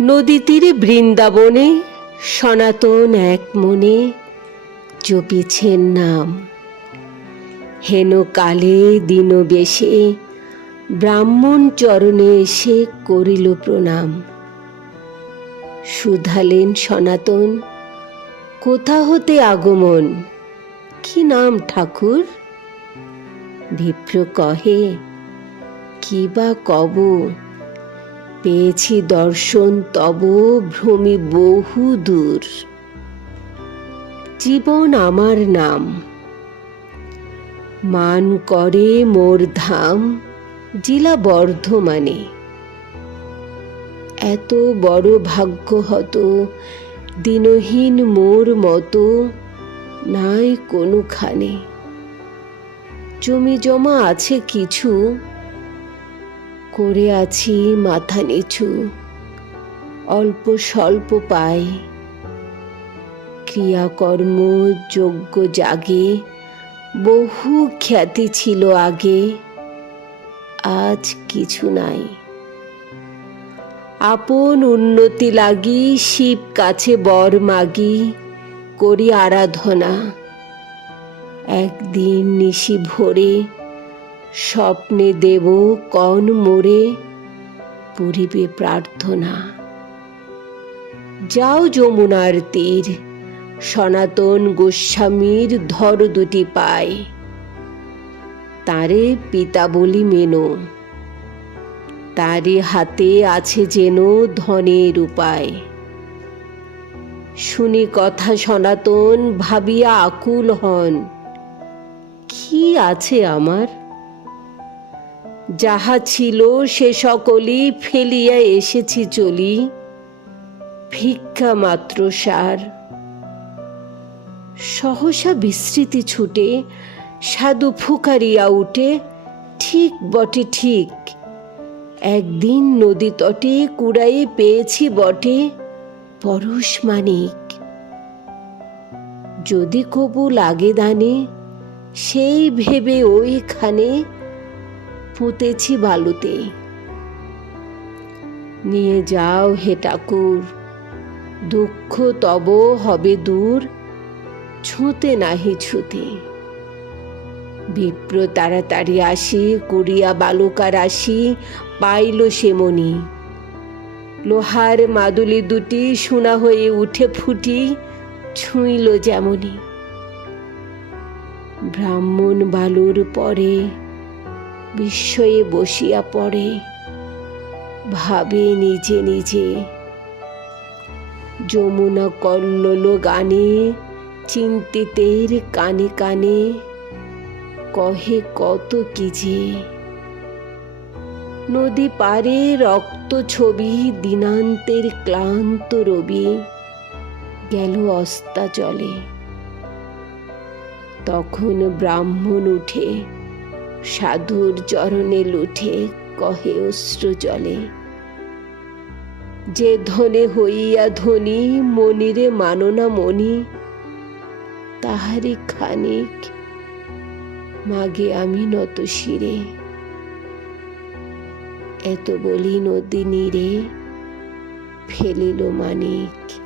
নদী তীরে বৃন্দাবনে সনাতন এক মনে জপিছেন নাম। হেন কালে দিন বেশে ব্রাহ্মণ চরণে এসে করিল প্রণাম। শুধালেন সনাতন, কোথা হতে আগমন? কি নাম ঠাকুর? বিপ্র কহে, কি বা কব? পেয়েছি দর্শন, তব ভ্রমি বহু দূর। জীবন আমার নাম। মান করে মোর ধাম, জিলা বর্ধমানে। এত বড় ভাগ্য হত, দিনহীন মোর মতো নাই কোনোখানে। জমি জমা আছে কিছু করে আছি মাথা নিচু। অল্প স্বল্প পাই ক্রিয়াকর্ম যোগ্য জাগে। বহু খ্যাতি ছিল আগে। আজ কিছু নাই। আপন উন্নতি লাগি, শিব কাছে বর মাগি, করি আরাধনা। একদিন নিশি ভোরে স্বপ্নে দেব কন মোরে, পুরিবে প্রার্থনা। যাও যমুনার তীর, সনাতন গোস্বামীর ধর দুটি পায়। তারে পিতা বলি মেনো, তারে হাতে আছে যেন ধনের উপায়। শুনি কথা সনাতন ভাবিয়া আকুল হন, কি আছে আমার? যাহা ছিল সে সকলই ফেলিয়া এসেছি চলি। ভিক্ষা মাত্র সার। সহসা বিস্মৃতি ছুটে সাধু ফুকারিয়া উঠে, ঠিক বটে, ঠিক। একদিন নদী তটে কুড়াইয়ে পেয়েছি বটে পরশ মানিক। যদি কবু লাগে দানে, সেই ভেবে ওইখানে পুঁতেছি বালুতে। নিয়ে যাও হে ঠাকুর, দুঃখ তব হবে দূর, ছুঁতে নাহি ছুতে। বিপ্র তাড়াতাড়ি আসি, কুড়িয়া বালুকার আসি পাইল সেমনি লোহার মাদুলি দুটি সোনা হয়ে উঠে ফুটি, ছুঁইল যেমনি। ব্রাহ্মণ বালুর পরে বিস্ময়ে বসিয়া পড়ে। ভাবে নিজে নিজে, যমুনা কল্লোল গানে চিন্তিতের কানে কানে, কহে কত কি যে। নদী পারে রক্ত ছবি, দিনান্তের ক্লান্ত রবি, গেল অস্তা চলে তখন ব্রাহ্মণ উঠে সাধুর চরণে লুঠে কহে অশ্রু জলে। যে ধনে হইয়া ধনী, মনিরে মাননা মনি। তাহারি খানিক মাগে আমি নত শিরে। এত বলি নদী নীরে ফেলিল মানিক।